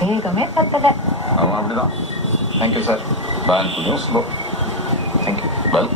வேகமே பத்தல. அவன் அப்படிதான். Thank you sir. பேங்க் கொஞ்சம் ஸ்லோ. தேங்க்யூ. வெல்